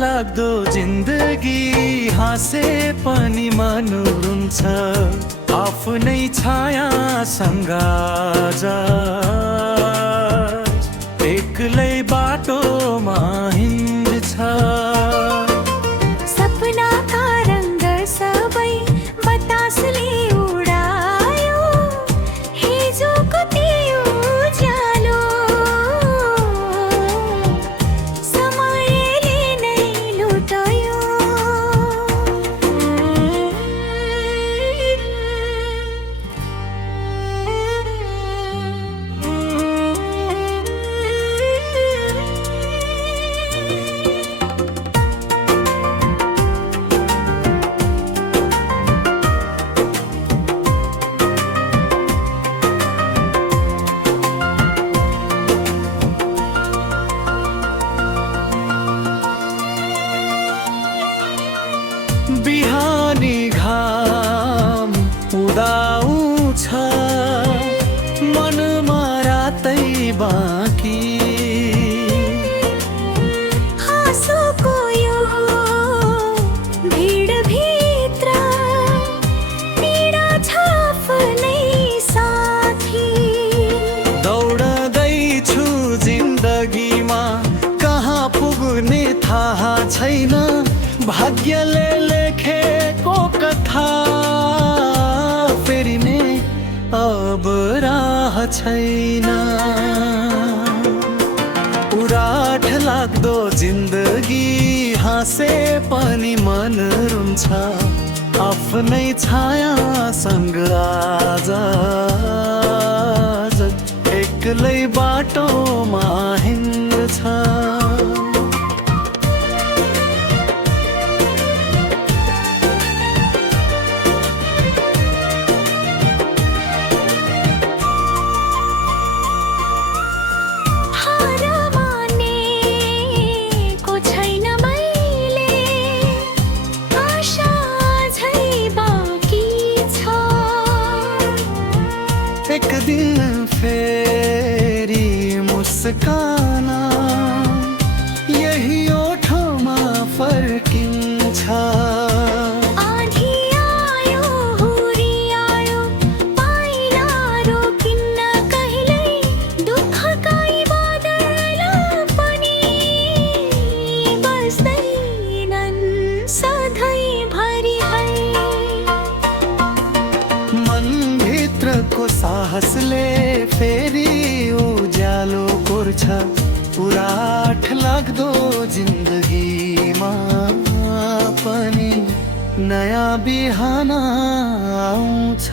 लाग्दो जिन्दगी हाँसे पनि मन रुन्छ आफ्नै छायासँग आज एक्लै बाटोमा हिँड्छ सपनाका रङ्ग सबै बतासले उडायो हिजोको त्यो उज्यालो समयले नै लुटायो बिहानी घाम उदाउँछ मनमा रातै बाँकी हाँसोको यो भिडभित्र पीडा छ आफ्नै साथी दौडदैछु जिन्दगीमा कहाँ पुग्ने थाहा छैन भाग्यले लेखेको कथा फेरिने अब राह छैन उराठ लाग्दो जिन्दगी हाँसे पनि मन रुन्छ आफ्नै छायासँग आज एक्लै बाटोमा हिँड्छ एक दिन फेरि मुस्काना यही ओठोमा फर्किन्छ आँधी आयो हुरी आयो पाइला रोकिन्न कहिल्यै दुःखकै बादल पनि बस्दैनन् सधैँभरि है मनभित्रको साहसले फेरि उज्यालो कोर्छ उराठ लाग्दो जिन्दगीमा पनि नयाँ बिहान आउँछ।